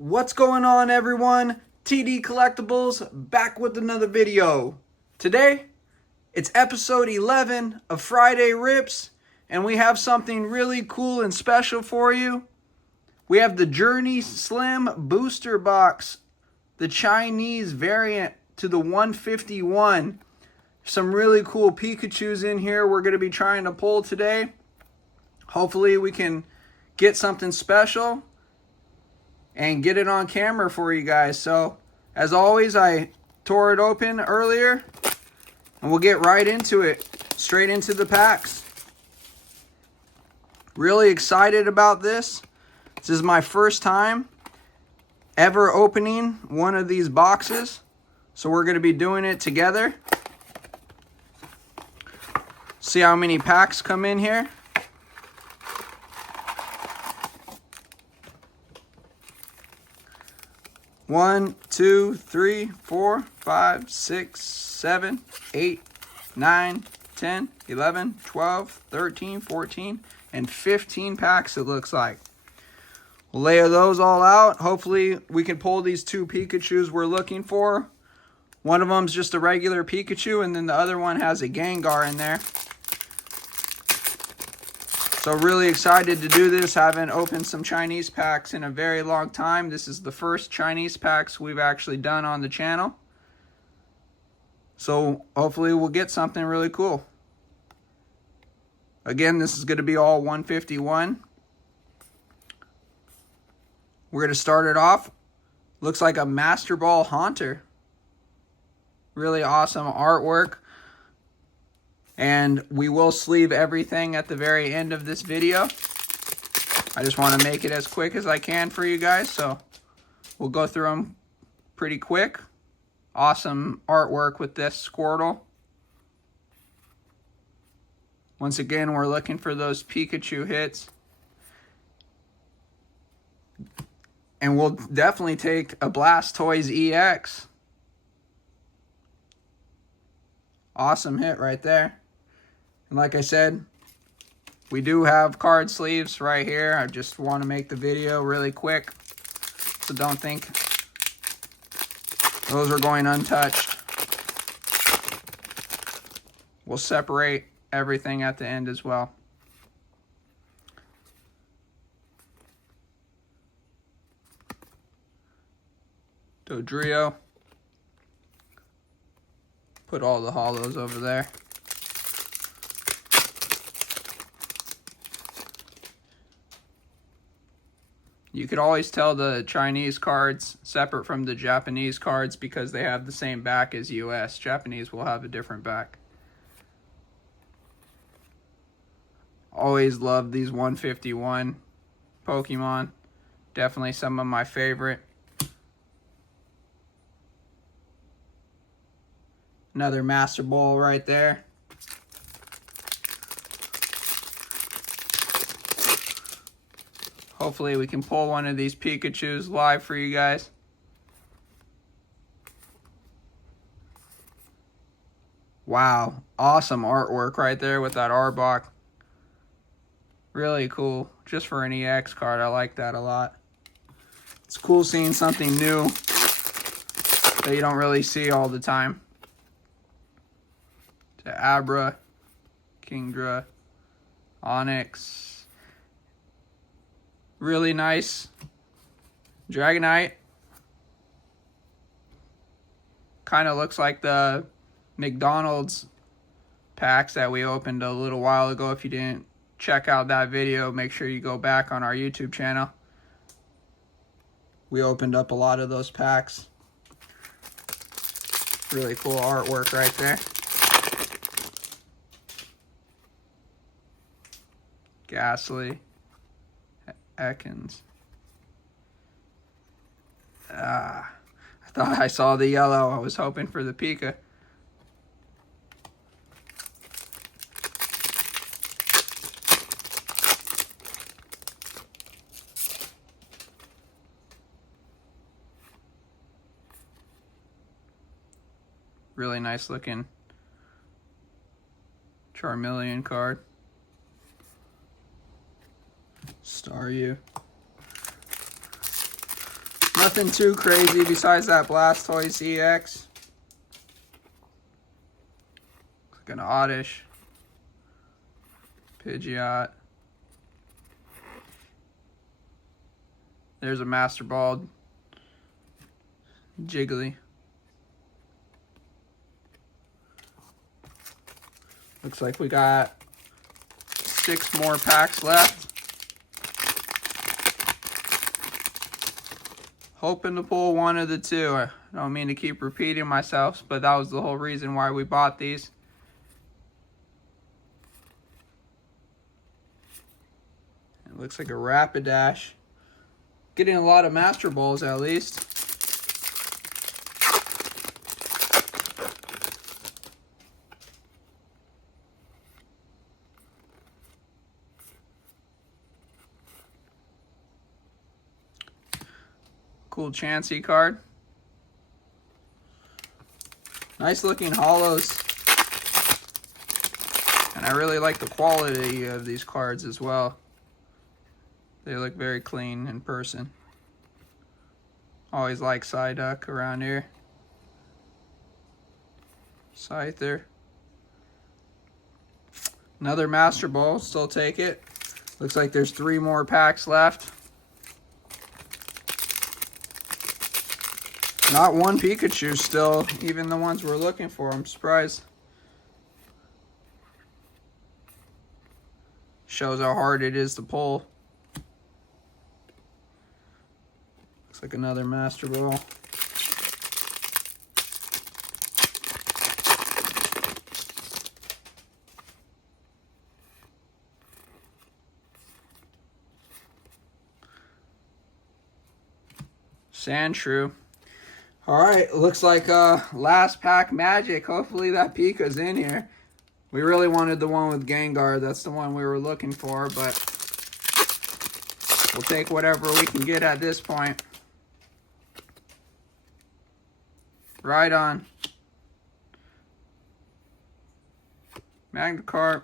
What's going on, everyone? TD Collectibles back with another video. Today, it's episode 11 of Friday Rips, and we have something really cool and special for you. We have the Journey Slim Booster Box, the Chinese variant to the 151. Some really cool Pikachus in here we're going to be trying to pull today. Hopefully we can get something special and get it on camera for you guys. So, as always, I tore it open earlier, and we'll get right into it, straight into the packs. Really excited about this. This is my first time ever opening one of these boxes, so we're going to be doing it together. See how many packs come in here. One, two, three, 4, 5, 6, 7, 8, 9, 10, 11, 12, 13, 14, and 15 packs it looks like. We'll lay those all out. Hopefully we can pull these two Pikachus we're looking for. One of them's just a regular Pikachu, and then the other one has a Gengar in there. So really excited to do this. Haven't opened some Chinese packs in a very long time. This is the first Chinese packs we've actually done on the channel. So hopefully we'll get something really cool. Again, this is going to be all 151. We're going to start it off. Looks like a Master Ball Haunter. Really awesome artwork. And we will sleeve everything at the very end of this video. I just want to make it as quick as I can for you guys, so we'll go through them pretty quick. Awesome artwork with this Squirtle. Once again, we're looking for those Pikachu hits. And we'll definitely take a Blastoise EX. Awesome hit right there. And like I said, we do have card sleeves right here. I just want to make the video really quick, so don't think those are going untouched. We'll separate everything at the end as well. Dodrio. Put all the hollows over there. You could always tell the Chinese cards separate from the Japanese cards because they have the same back as US. Japanese will have a different back. Always love these 151 Pokemon. Definitely some of my favorite. Another Master Ball right there. Hopefully we can pull one of these Pikachus live for you guys. Wow, awesome artwork right there with that Arbok. Really cool, just for an EX card. I like that a lot. It's cool seeing something new that you don't really see all the time. To Abra, Kingdra, Onyx. Really nice Dragonite. Kind of looks like the McDonald's packs that we opened a little while ago. If you didn't check out that video, make sure you go back on our YouTube channel. We opened up a lot of those packs. Really cool artwork right there. Ghastly. Ekans. I thought I saw the yellow. I was hoping for the Pika. Really nice looking Charmeleon card. Staryu. Nothing too crazy besides that Blastoise EX. Looks like an Oddish. Pidgeot. There's a Master Ball. Jiggly. Looks like we got 6 more packs left. Hoping to pull one of the two. I don't mean to keep repeating myself, but that was the whole reason why we bought these. It looks like a Rapidash. Getting a lot of Master Balls at least. Cool Chansey card. Nice looking hollows. And I really like the quality of these cards as well. They look very clean in person. Always like Psyduck around here. Scyther. Another Master Ball, still take it. Looks like there's 3 more packs left. Not one Pikachu still, even the ones we're looking for. I'm surprised. Shows how hard it is to pull. Looks like another Master Ball. Sandshrew. Alright, looks like last pack magic. Hopefully that Pika's in here. We really wanted the one with Gengar. That's the one we were looking for, but we'll take whatever we can get at this point. Right on. Magnecarp.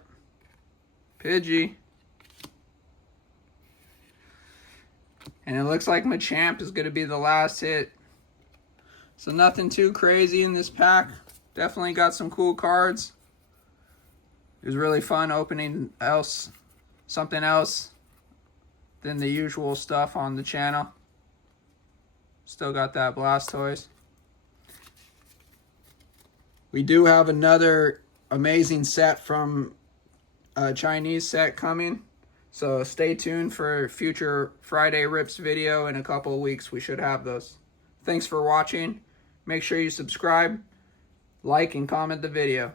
Pidgey. And it looks like Machamp is going to be the last hit. So nothing too crazy in this pack. Definitely got some cool cards. It was really fun opening something else than the usual stuff on the channel. Still got that Blastoise. We do have another amazing set from a Chinese set coming. So stay tuned for future Friday Rips video. In a couple of weeks we should have those. Thanks for watching. Make sure you subscribe, like, and comment the video.